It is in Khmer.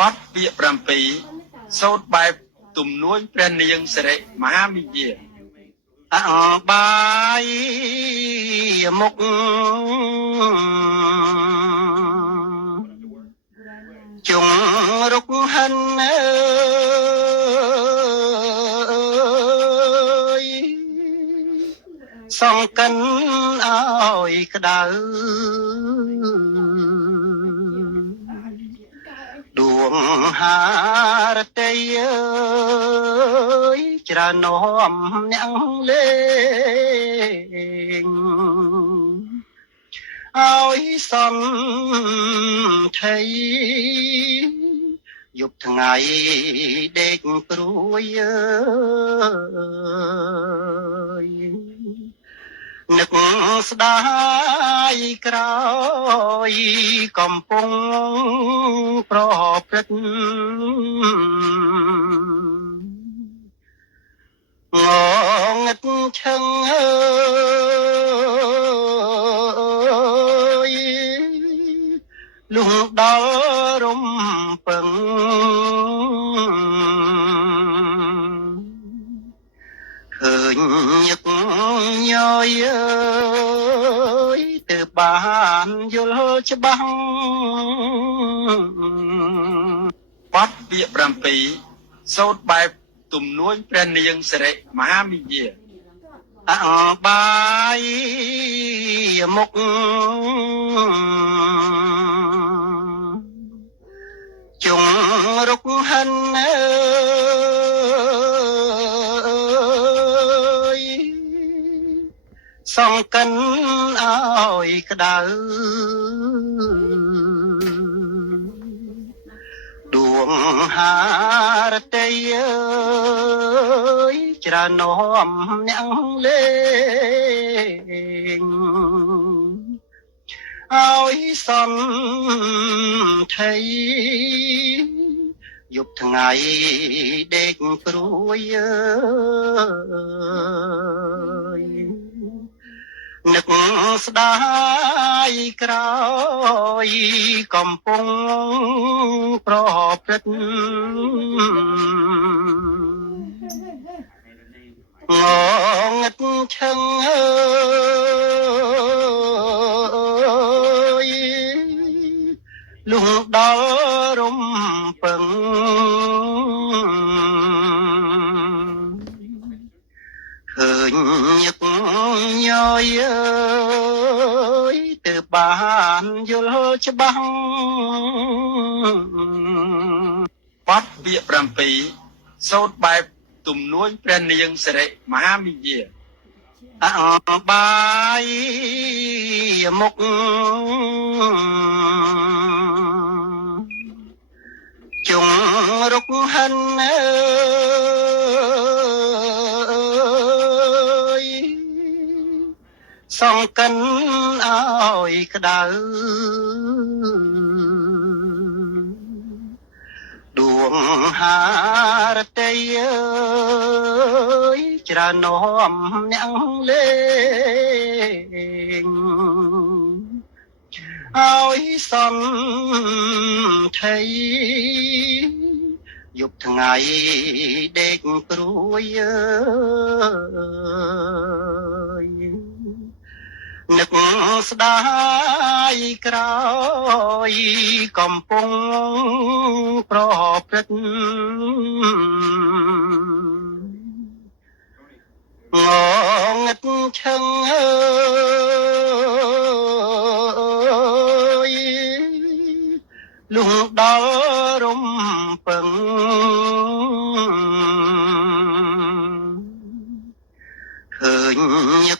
បទពាក្យ7សូត្របែបទំនួញព្រះនាងសិរិមហាវិជ្ជាអបាយមុខជុងរុកហិនអើយសងកិនឲ្យក្តៅដួងហារតីអើយច្រានំអ្នកលេងឲ្យសំថៃយប់ថ្ងៃដេកព្រួយអើយនឹកស្ដាយក្រោយកំពុងប្រព្រឹត្តងងឹតឈឹងអើយលុះដល់រំពឹងឃើញញឹកញយអើយទើបបានយល់ច្បាស់បទពាក្យ7សូត្របែបទំនួញព្រះនាងសិរិមហាវិជ្ជាអបាយមុខជុងរុកហិនអើយសងកិនឲ្យក្តៅដួងហារតីអើយច្រានំអ្នកលេងឲ្យសំថៃយប់ថ្ងៃដេកព្រួយអើយនឹកស្ដាយក្រោយកំពុងប្រព្រឹត្តងងឹតឈឹងអើយលុះដល់រំពឹងឃើញញឹកញយអើយទើបបានយល់ច្បាស់បទពាក្យ7សូត្របែបទំនួញព្រះនាងសិរិមហាវិជ្ជាអបាយមុខជុងរុកហិនអើយសងកិនឲ្យក្តៅដួងហារតីអើយច្រានំអ្នកលេងឲ្យសំថៃយប់ថ្ងៃដេកព្រួយអើយនឹកស្ដាយក្រោយកំពុងប្រព្រឹត្តងងឹតឈឹងអើយលុះដល់រំពឹងឃើញញឹក